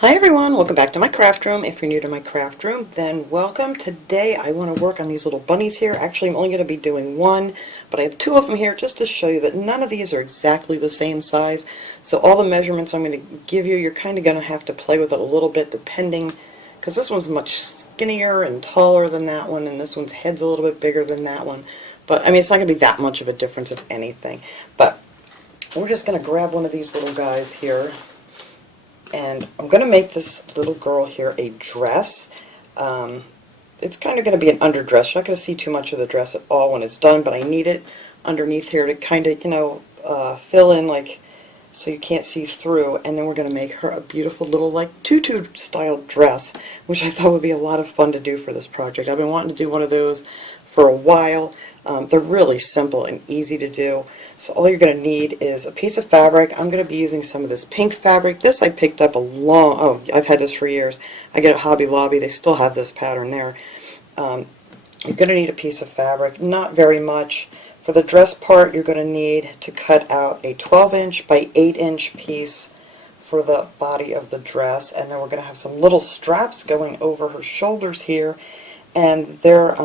Hi everyone, welcome back to my craft room. If you're new to my craft room, then welcome. Today I want to work on these little bunnies here. Actually, I'm only going to be doing one, but I have two of them here just to show you that none of these are exactly the same size. So all the measurements I'm going to give you, you're kind of going to have to play with it a little bit depending, because this one's much skinnier and taller than that one, and this one's head's a little bit bigger than that one. But I mean, it's not going to be that much of a difference if anything. But we're just going to grab one of these little guys here. And I'm going to make this little girl here a dress. It's kind of going to be an underdress. You're not going to see too much of the dress at all when it's done, but I need it underneath here to kind of, fill in like so you can't see through. And then we're going to make her a beautiful little like tutu style dress, which I thought would be a lot of fun to do for this project. I've been wanting to do one of those for a while. They're really simple and easy to do. So all you're going to need is a piece of fabric. I'm going to be using some of this pink fabric. This I picked up I've had this for years. I get it at Hobby Lobby. They still have this pattern there. You're going to need a piece of fabric, not very much. For the dress part, you're going to need to cut out a 12-inch by 8-inch piece for the body of the dress. And then we're going to have some little straps going over her shoulders here. And they're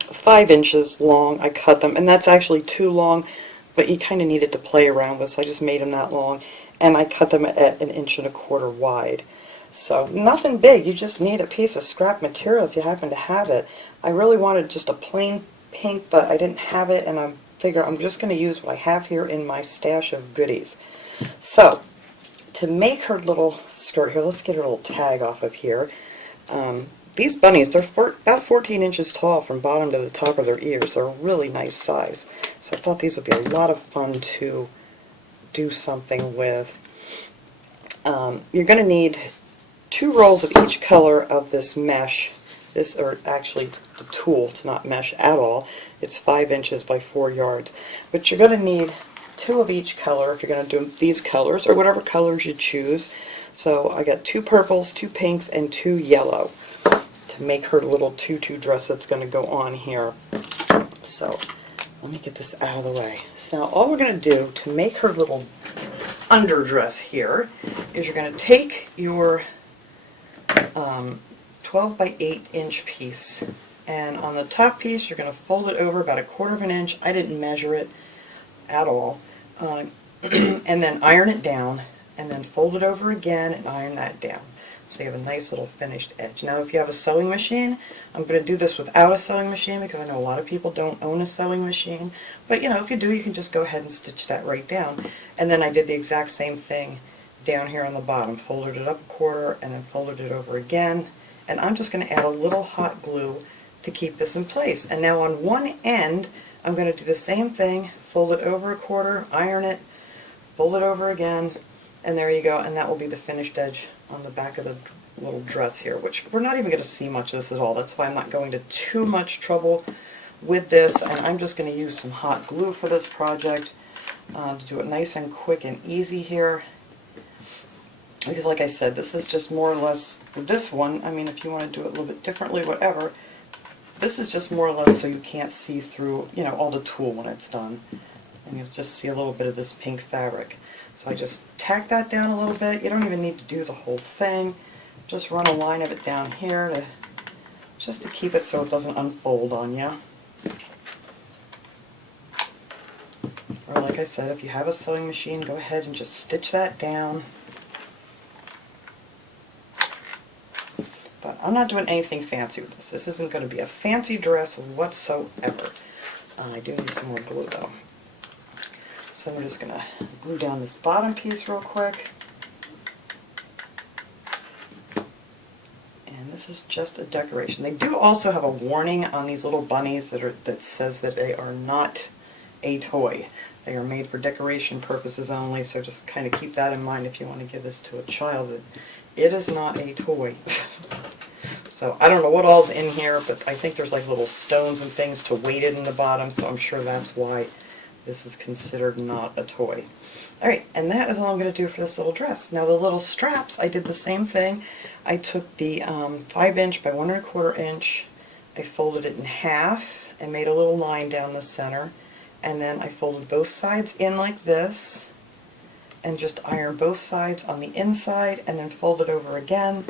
5 inches long. I cut them, and that's actually too long, but you kind of need it to play around with, so I just made them that long, and I cut them at 1.25 inches wide. So nothing big, you just need a piece of scrap material if you happen to have it. I really wanted just a plain pink, but I didn't have it, and I figure I'm just going to use what I have here in my stash of goodies. So to make her little skirt here, let's get her little tag off of here. These bunnies, they're about 14 inches tall from bottom to the top of their ears. They're a really nice size. So I thought these would be a lot of fun to do something with. You're going to need 2 rolls of each color of this mesh. Or actually the tulle, it's not mesh at all. It's 5 inches by 4 yards. But you're going to need 2 of each color if you're going to do these colors, or whatever colors you choose. So I got 2 purples, 2 pinks, and 2 yellow to make her little tutu dress that's going to go on here. So let me get this out of the way. So now all we're going to do to make her little underdress here is you're going to take your 12 by 8 inch piece, and on the top piece you're going to fold it over about 1/4 inch. I didn't measure it at all. And then iron it down, and then fold it over again and iron that down. So you have a nice little finished edge. Now if you have a sewing machine, I'm going to do this without a sewing machine because I know a lot of people don't own a sewing machine. But you know, if you do, you can just go ahead and stitch that right down. And then I did the exact same thing down here on the bottom. Folded it up 1/4 and then folded it over again. And I'm just going to add a little hot glue to keep this in place. And now on one end, I'm going to do the same thing. Fold it over 1/4, iron it, fold it over again, and there you go. And that will be the finished edge on the back of the little dress here, which we're not even going to see much of this at all. That's why I'm not going to too much trouble with this, and I'm just going to use some hot glue for this project to do it nice and quick and easy here. Because like I said, this is just more or less, for this one, I mean if you want to do it a little bit differently, whatever, this is just more or less so you can't see through, you know, all the tulle when it's done. And you'll just see a little bit of this pink fabric. So I just tack that down a little bit. You don't even need to do the whole thing. Just run a line of it down here just to keep it so it doesn't unfold on you. Or like I said, if you have a sewing machine, go ahead and just stitch that down. But I'm not doing anything fancy with this. This isn't going to be a fancy dress whatsoever. I do need some more glue though. So I'm just going to glue down this bottom piece real quick. And this is just a decoration. They do also have a warning on these little bunnies that says that they are not a toy. They are made for decoration purposes only, so just kind of keep that in mind if you want to give this to a child. That it is not a toy. So I don't know what all's in here, but I think there's like little stones and things to weight it in the bottom, so I'm sure that's why this is considered not a toy. Alright, and that is all I'm going to do for this little dress. Now the little straps, I did the same thing. I took the 5 inch by 1 inch, I folded it in half and made a little line down the center, and then I folded both sides in like this, and just iron both sides on the inside, and then fold it over again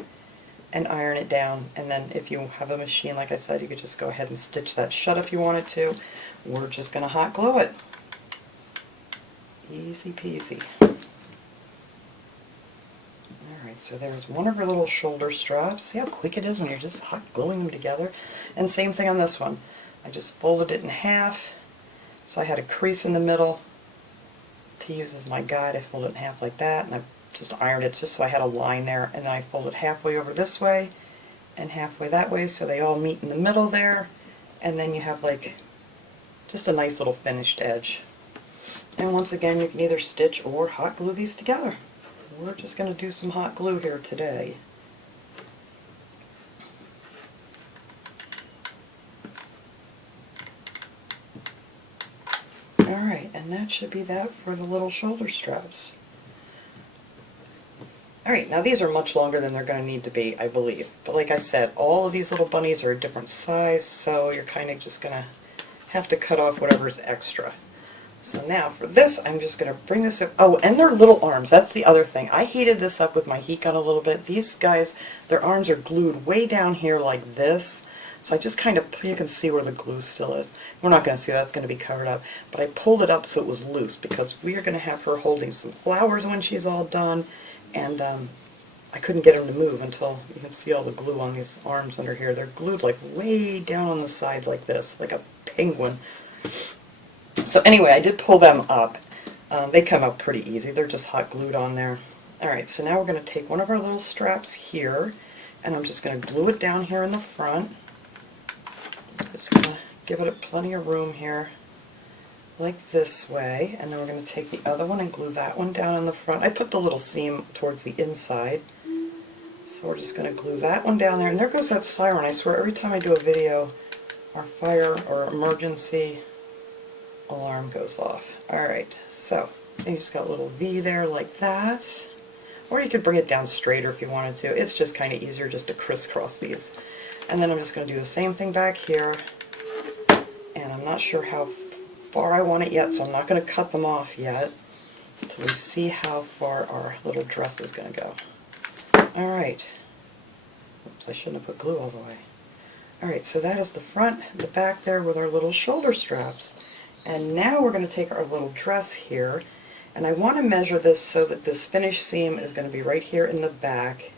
and iron it down. And then if you have a machine, like I said, you could just go ahead and stitch that shut if you wanted to. We're just going to hot glue it. Easy peasy. Alright, so there's one of our little shoulder straps. See how quick it is when you're just hot gluing them together? And same thing on this one. I just folded it in half, so I had a crease in the middle to use as my guide. I folded it in half like that, and I just ironed it just so I had a line there, and then I folded halfway over this way and halfway that way so they all meet in the middle there, and then you have like just a nice little finished edge. And once again, you can either stitch or hot glue these together. We're just going to do some hot glue here today. Alright, and that should be that for the little shoulder straps. Alright, now these are much longer than they're going to need to be, I believe. But like I said, all of these little bunnies are a different size, so you're kind of just going to have to cut off whatever's extra. So now for this, I'm just going to bring this up. Oh, and their little arms, that's the other thing. I heated this up with my heat gun a little bit. These guys, their arms are glued way down here like this. So I just kind of, you can see where the glue still is. We're not going to see that, it's going to be covered up. But I pulled it up so it was loose because we are going to have her holding some flowers when she's all done. And I couldn't get them to move until you can see all the glue on these arms under here. They're glued like way down on the sides like this, like a penguin. So anyway, I did pull them up. They come up pretty easy. They're just hot glued on there. Alright, so now we're going to take one of our little straps here, and I'm just going to glue it down here in the front. Just going to give it plenty of room here, like this way, and then we're going to take the other one and glue that one down in the front. I put the little seam towards the inside, so we're just going to glue that one down there. And there goes that siren. I swear every time I do a video, our fire or emergency alarm goes off. Alright, so you just got a little V there like that. Or you could bring it down straighter if you wanted to. It's just kind of easier just to crisscross these. And then I'm just going to do the same thing back here. And I'm not sure how far I want it yet, so I'm not going to cut them off yet until we see how far our little dress is going to go. Alright. Oops, I shouldn't have put glue all the way. Alright, so that is the front, the back there with our little shoulder straps. And now we're going to take our little dress here, and I want to measure this so that this finished seam is going to be right here in the back.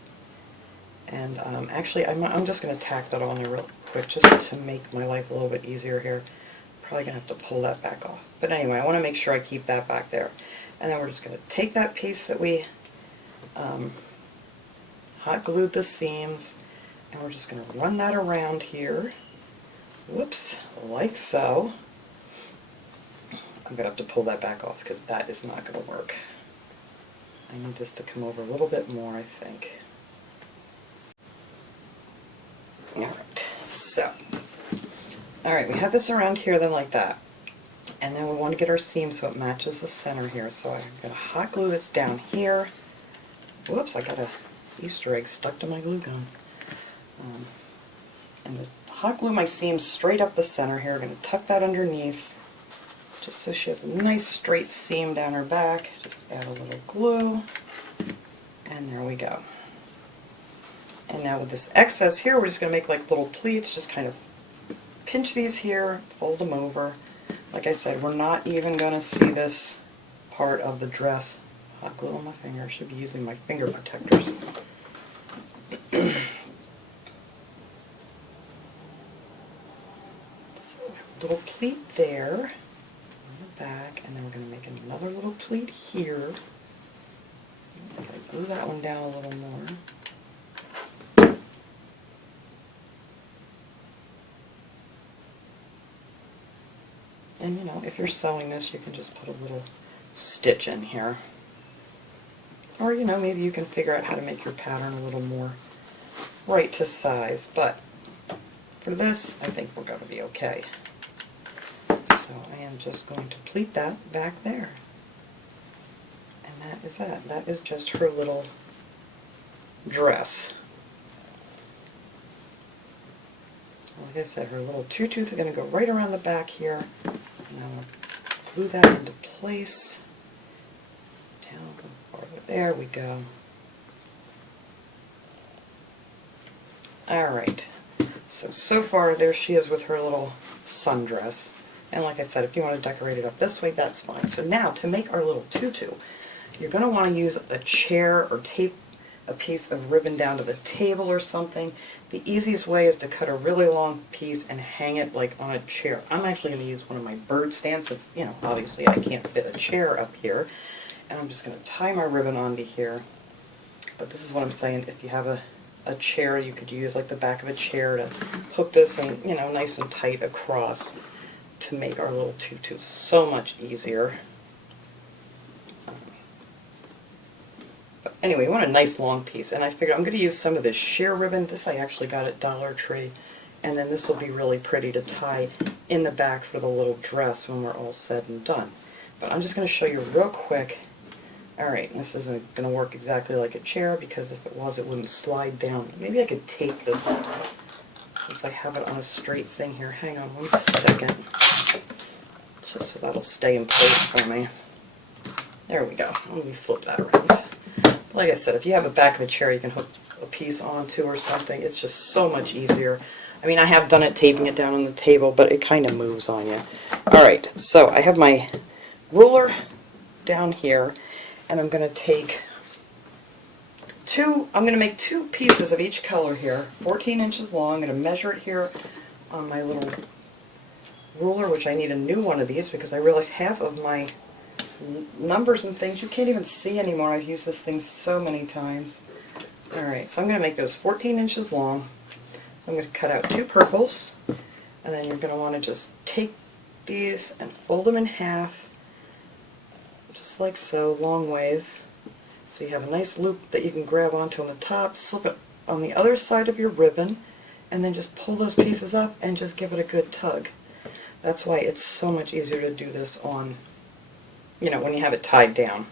And actually, I'm just going to tack that on there real quick just to make my life a little bit easier here. Probably going to have to pull that back off. But anyway, I want to make sure I keep that back there. And then we're just going to take that piece that we hot glued the seams, and we're just going to run that around here. Whoops, like so. I'm going to have to pull that back off because that is not going to work. I need this to come over a little bit more, I think. Alright, so. Alright, we have this around here then like that. And then we want to get our seam so it matches the center here. So I'm going to hot glue this down here. Whoops, I got a Easter egg stuck to my glue gun. And just hot glue my seam straight up the center here. I'm going to tuck that underneath, just so she has a nice straight seam down her back. Just add a little glue, and there we go. And now with this excess here, we're just going to make like little pleats, just kind of pinch these here, fold them over. Like I said, we're not even going to see this part of the dress. Hot glue on my finger. I should be using my finger protectors. So a little pleat there on the back, and then we're going to make another little pleat here. I'm going to glue that one down a little more. And you know, if you're sewing this, you can just put a little stitch in here. Or, you know, maybe you can figure out how to make your pattern a little more right to size. But for this, I think we're going to be okay. So I am just going to pleat that back there. And that is that. That is just her little dress. Like I said, her little tutu is going to go right around the back here. And I'm going to glue that into place. Down, go There we go. Alright, so far there she is with her little sundress. And like I said, if you want to decorate it up this way, that's fine. So now, to make our little tutu, you're going to want to use a chair or tape a piece of ribbon down to the table or something. The easiest way is to cut a really long piece and hang it like on a chair. I'm actually going to use one of my bird stands since, you know, obviously I can't fit a chair up here. And I'm just going to tie my ribbon onto here. But this is what I'm saying, if you have a chair, you could use like the back of a chair to hook this and, you know, nice and tight across to make our little tutu so much easier. But anyway, we want a nice long piece, and I figured I'm going to use some of this sheer ribbon. This I actually got at Dollar Tree, and then this will be really pretty to tie in the back for the little dress when we're all said and done. But I'm just going to show you real quick. Alright, this isn't going to work exactly like a chair, because if it was, it wouldn't slide down. Maybe I could tape this, since I have it on a straight thing here. Hang on one second. Just so that'll stay in place for me. There we go. Let me flip that around. Like I said, if you have a back of a chair you can hook a piece onto or something, it's just so much easier. I mean, I have done it taping it down on the table, but it kind of moves on you. Alright, so I have my ruler down here, and I'm going to take I'm going to make two pieces of each color here, 14 inches long. I'm going to measure it here on my little ruler, which I need a new one of these because I realized half of my numbers and things you can't even see anymore. I've used this thing so many times. Alright, so I'm going to make those 14 inches long. So I'm going to cut out two purples, and then you're going to want to just take these and fold them in half, just like so, long ways. So you have a nice loop that you can grab onto on the top, slip it on the other side of your ribbon, and then just pull those pieces up and just give it a good tug. That's why it's so much easier to do this on, you know, when you have it tied down.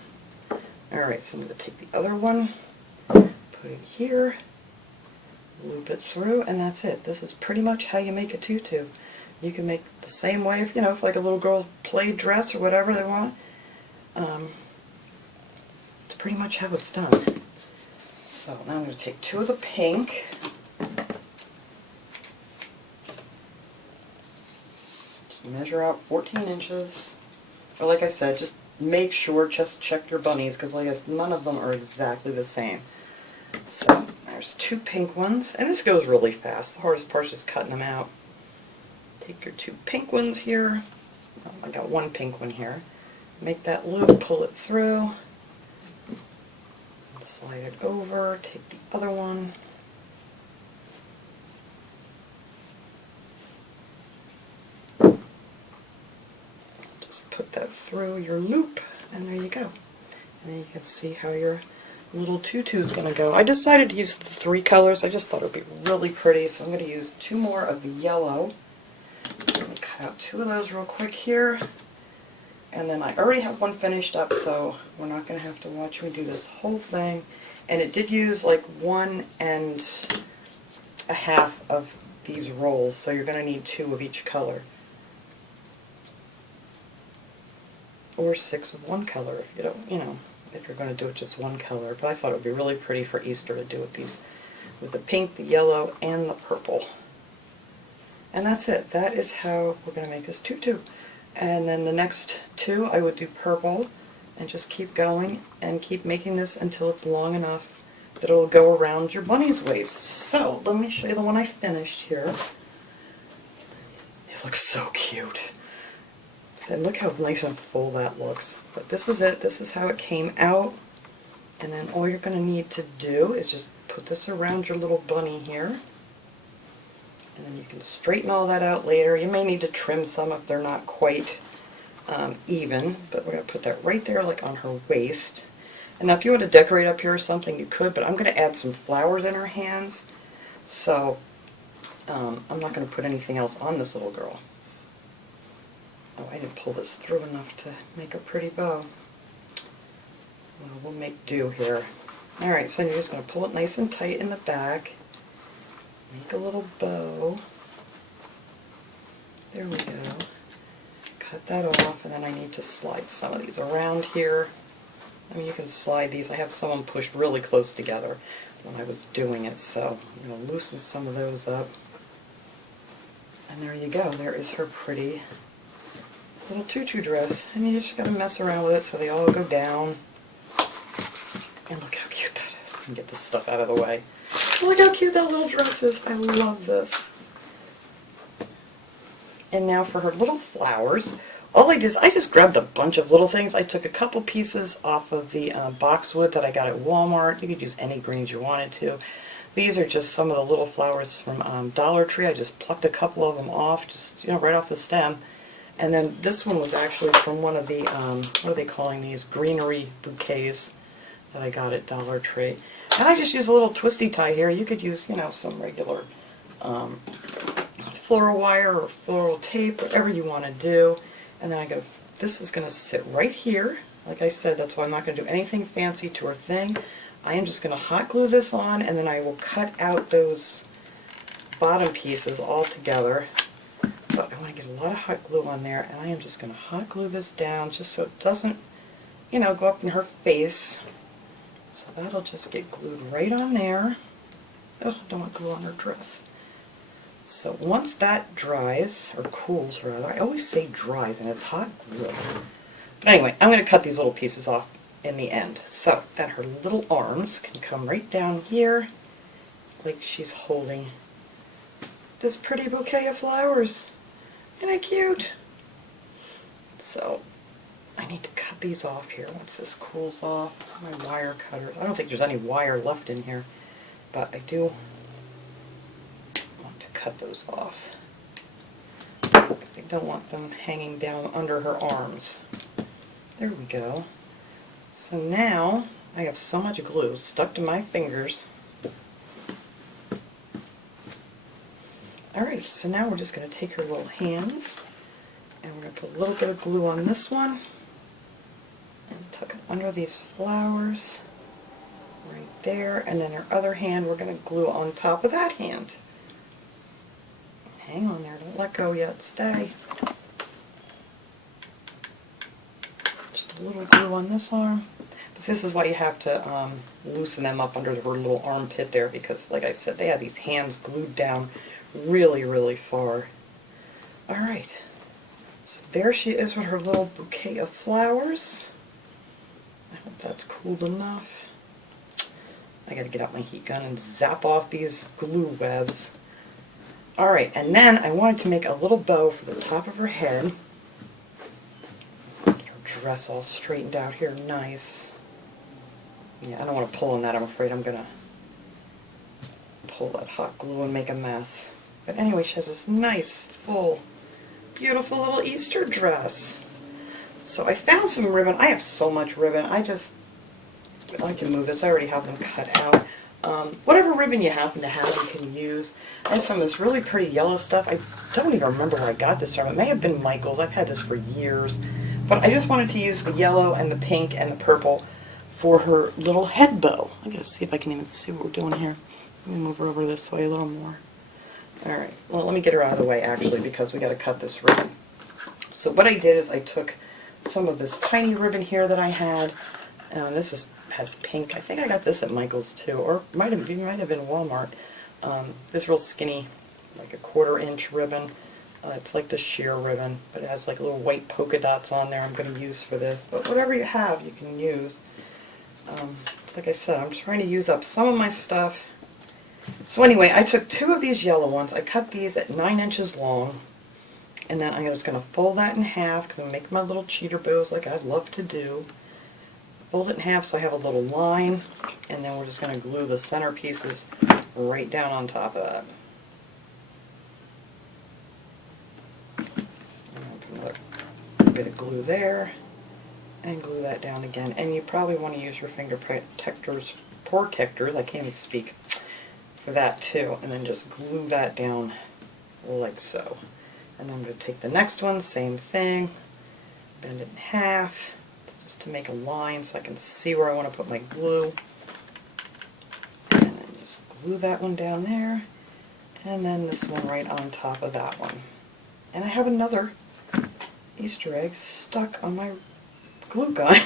Alright, so I'm going to take the other one, put it here, loop it through, and that's it. This is pretty much how you make a tutu. You can make the same way, if, you know, if like a little girl plaid dress or whatever they want. It's pretty much how it's done. So now I'm going to take two of the pink. Just measure out 14 inches. But like I said, just make sure, just check your bunnies, because like I said, none of them are exactly the same. So there's two pink ones, and this goes really fast. The hardest part is just cutting them out. Take your two pink ones here. I got one pink one here. Make that loop, pull it through, slide it over, take the other one, just put that through your loop, and there you go. And then you can see how your little tutu is going to go. I decided to use the three colors. I just thought it would be really pretty, so I'm going to use two more of the yellow. So I'm going to cut out two of those real quick here. And then I already have one finished up, so we're not going to have to watch me do this whole thing. And it did use like 1 1/2 of these rolls, so you're going to need 2 of each color. Or 6 of one color if you don't, you know, if you're going to do it just one color. But I thought it would be really pretty for Easter to do with these, with the pink, the yellow, and the purple. And that's it. That is how we're going to make this tutu. And then the next two I would do purple and just keep going and keep making this until it's long enough that it'll go around your bunny's waist. So let me show you the one I finished here. It looks so cute. And look how nice and full that looks. But this is it. This is how it came out. And then all you're going to need to do is just put this around your little bunny here. And then you can straighten all that out later. You may need to trim some if they're not quite even, but we're going to put that right there like on her waist. And now if you want to decorate up here or something, you could, but I'm going to add some flowers in her hands, so I'm not going to put anything else on this little girl. Oh, I didn't pull this through enough to make a pretty bow. Well, we'll make do here. Alright, so you're just going to pull it nice and tight in the back. Make a little bow. There we go. Cut that off, and then I need to slide some of these around here. I mean, you can slide these. I have some of them pushed really close together when I was doing it, so I'm going to loosen some of those up. And there you go. There is her pretty little tutu dress. And you just got to mess around with it so they all go down. And look how cute that is. Let me get this stuff out of the way. Look how cute that little dress is. I love this. And now for her little flowers. All I did is I just grabbed a bunch of little things. I took a couple pieces off of the boxwood that I got at Walmart. You could use any greens you wanted to. These are just some of the little flowers from Dollar Tree. I just plucked a couple of them off, just right off the stem. And then this one was actually from one of the, what are they calling these? Greenery bouquets that I got at Dollar Tree. And I just use a little twisty tie here. You could use, some regular floral wire or floral tape, whatever you want to do. And then this is going to sit right here. Like I said, that's why I'm not going to do anything fancy to her thing. I am just going to hot glue this on, and then I will cut out those bottom pieces all together. But I want to get a lot of hot glue on there, and I am just going to hot glue this down just so it doesn't, go up in her face. So that'll just get glued right on there. Oh, I don't want glue on her dress. So once that dries, or cools rather, I always say dries and it's hot glue. But anyway, I'm going to cut these little pieces off in the end so that her little arms can come right down here like she's holding this pretty bouquet of flowers. Isn't it cute? So I need to cut these off here once this cools off. My wire cutter. I don't think there's any wire left in here, but I do cut those off. I don't want them hanging down under her arms. There we go. So now I have so much glue stuck to my fingers. Alright, so now we're just going to take her little hands and we're going to put a little bit of glue on this one and tuck it under these flowers right there, and then her other hand we're going to glue on top of that hand. Hang on there, don't let go yet, stay. Just a little glue on this arm. But this is why you have to loosen them up under her little armpit there, because like I said, they have these hands glued down really, really far. Alright, so there she is with her little bouquet of flowers. I hope that's cooled enough. I gotta get out my heat gun and zap off these glue webs. Alright, and then I wanted to make a little bow for the top of her head. Get her dress all straightened out here, nice. Yeah, I don't want to pull on that, I'm afraid I'm going to pull that hot glue and make a mess. But anyway, she has this nice, full, beautiful little Easter dress. So I found some ribbon. I have so much ribbon. I can move this. I already have them cut out. Whatever ribbon you happen to have, you can use. And some of this really pretty yellow stuff. I don't even remember where I got this from. It may have been Michael's. I've had this for years. But I just wanted to use the yellow and the pink and the purple for her little head bow. I'm going to see if I can even see what we're doing here. Let me move her over this way a little more. Alright, well let me get her out of the way actually, because we got to cut this ribbon. So what I did is I took some of this tiny ribbon here that I had. This has pink. I think I got this at Michael's too, or it might have been Walmart. This real skinny, like a 1/4 inch ribbon. It's like the sheer ribbon, but it has like little white polka dots on there I'm going to use for this. But whatever you have, you can use. Like I said, I'm trying to use up some of my stuff. So anyway, I took 2 of these yellow ones. I cut these at 9 inches long. And then I'm just going to fold that in half because I'm making my little cheater bows like I love to do. Fold it in half so I have a little line, and then we're just going to glue the center pieces right down on top of that. Another bit of glue there, and glue that down again. And you probably want to use your finger protectors, I can't even speak, for that too. And then just glue that down like so. And then I'm going to take the next one, same thing, bend it in half, just to make a line so I can see where I want to put my glue. And then just glue that one down there, and then this one right on top of that one. And I have another Easter egg stuck on my glue gun.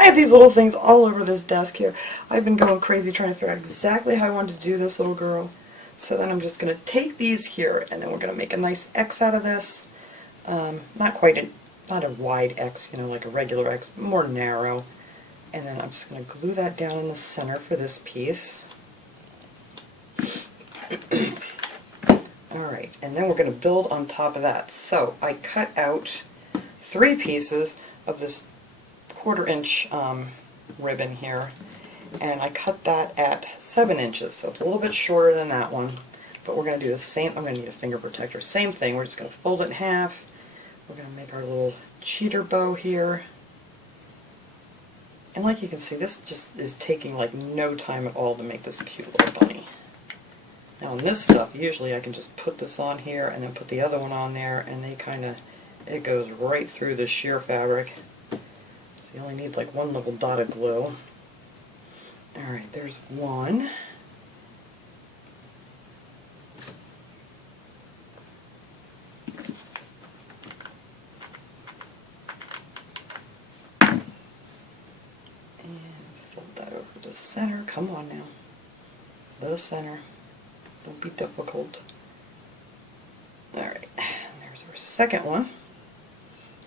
I have these little things all over this desk here. I've been going crazy trying to figure out exactly how I wanted to do this little girl. So then I'm just going to take these here, and then we're going to make a nice X out of this. Not a wide X, you know, like a regular X, more narrow. And then I'm just going to glue that down in the center for this piece. Alright, and then we're going to build on top of that. So I cut out 3 pieces of this 1/4 inch ribbon here, and I cut that at 7 inches, so it's a little bit shorter than that one. But we're going to do the same. I'm going to need a finger protector. Same thing, we're just going to fold it in half. We're going to make our little cheater bow here. And like you can see, this just is taking like no time at all to make this cute little bunny. Now on this stuff, usually I can just put this on here and then put the other one on there, and it goes right through the sheer fabric. So you only need like one little dot of glue. Alright, there's one. The center, come on now. The center. Don't be difficult. Alright, there's our second one.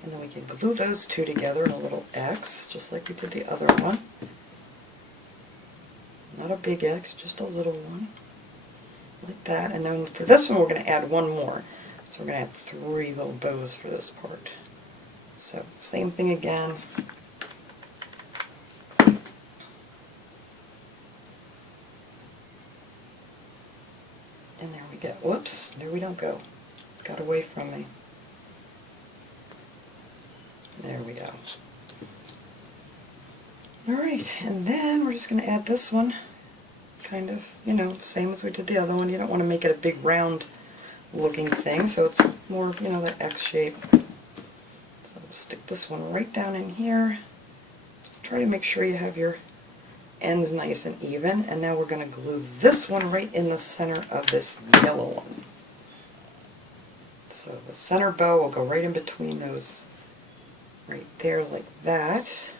And then we can glue those two together in a little X, just like we did the other one. Not a big X, just a little one. Like that. And then for this one we're going to add one more. So we're going to add 3 little bows for this part. So, same thing again. And there we go. Whoops, there we don't go. Got away from me. There we go. Alright, and then we're just going to add this one. Kind of, you know, same as we did the other one. You don't want to make it a big round looking thing, so it's more of, you know, that X shape. So we'll stick this one right down in here. Just try to make sure you have your ends nice and even, and now we're going to glue this one right in the center of this yellow one. So the center bow will go right in between those, right there like that.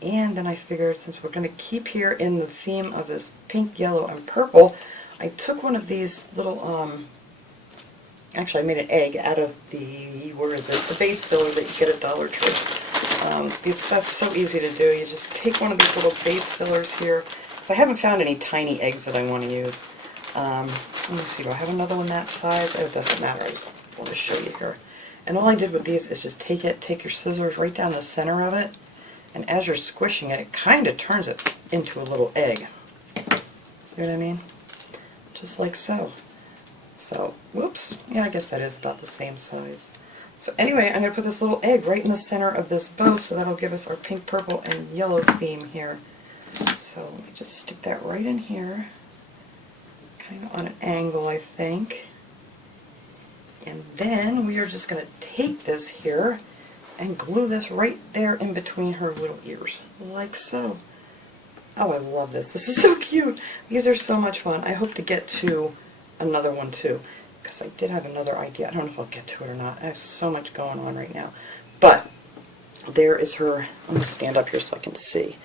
And then I figured, since we're going to keep here in the theme of this pink, yellow, and purple, I took one of these little, actually I made an egg out of the, where is it, the base filler that you get at Dollar Tree. That's so easy to do. You just take one of these little base fillers here. So I haven't found any tiny eggs that I want to use. Let me see, do I have another one that size? Oh, it doesn't matter. I just want to show you here. And all I did with these is just take your scissors right down the center of it, and as you're squishing it, it kind of turns it into a little egg. See what I mean? Just like so. So, whoops. Yeah, I guess that is about the same size. So anyway, I'm going to put this little egg right in the center of this bow, so that'll give us our pink, purple, and yellow theme here. So let me just stick that right in here, kind of on an angle, I think. And then we are just going to take this here and glue this right there in between her little ears, like so. Oh, I love this. This is so cute. These are so much fun. I hope to get to another one too, because I did have another idea. I don't know if I'll get to it or not. I have so much going on right now. But there is her, I'm going to stand up here so I can see.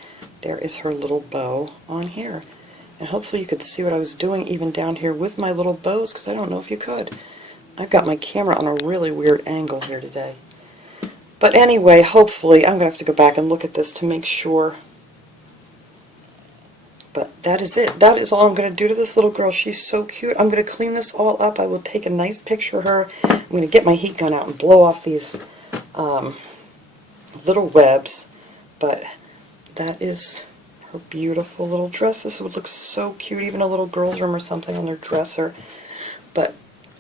There is her little bow on here. And hopefully you could see what I was doing even down here with my little bows, because I don't know if you could. I've got my camera on a really weird angle here today. But anyway, hopefully, I'm going to have to go back and look at this to make sure. But that is it. That is all I'm going to do to this little girl. She's so cute. I'm going to clean this all up. I will take a nice picture of her. I'm going to get my heat gun out and blow off these little webs. But that is her beautiful little dress. This would look so cute, even a little girl's room or something on their dresser. But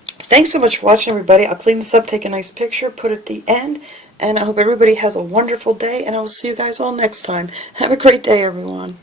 thanks so much for watching, everybody. I'll clean this up, take a nice picture, put it at the end, and I hope everybody has a wonderful day, and I will see you guys all next time. Have a great day, everyone.